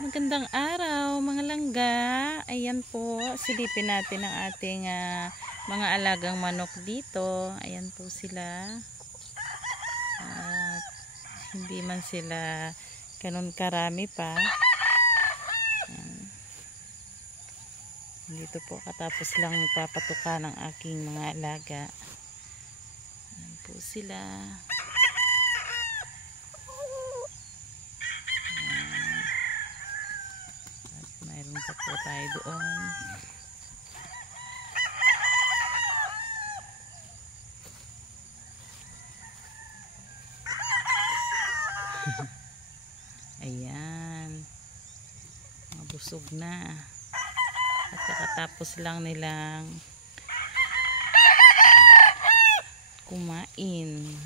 Magandang araw mga langga. Ayan po, silipin natin ang ating mga alagang manok dito. Ayan po sila. At hindi man sila ganun karami pa. Ayan. Dito po katapos lang papatuka ng aking mga alaga. Ayan po sila. Mayroon pa po tayo doon. Ayan. Mabusog na. At kakatapos lang nilang kumain.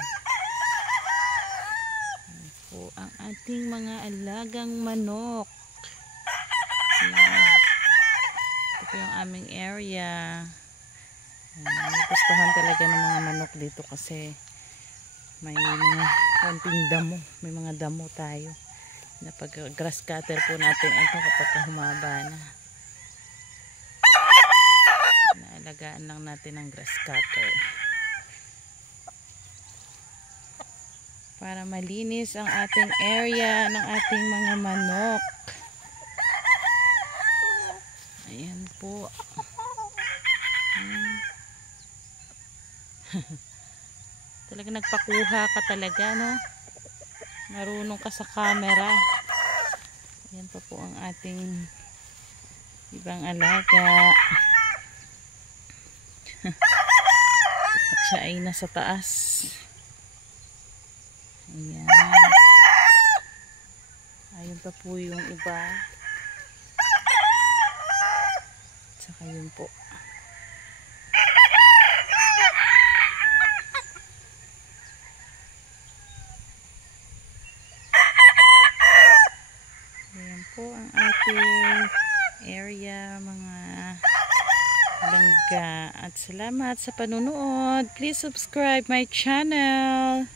Ayan po ang ating mga alagang manok. Ayan. Ito po yung aming area. Gustuhan talaga ng mga manok dito kasi may mga konting damo. May mga damo tayo. Na pag grass cutter po natin ito kapag humaba na. Naalagaan lang natin ang grass cutter. Para malinis ang ating area ng ating mga manok. Ayan po. Talaga nagpakuha ka talaga, no? Marunong ka sa camera. Ayan pa po ang ating ibang alaga. At siya ay nasa taas. Ayan. Ayun pa po yung iba. At saka yun po. Ayan po ang ating area mga langga. At salamat sa panunood. Please subscribe my channel.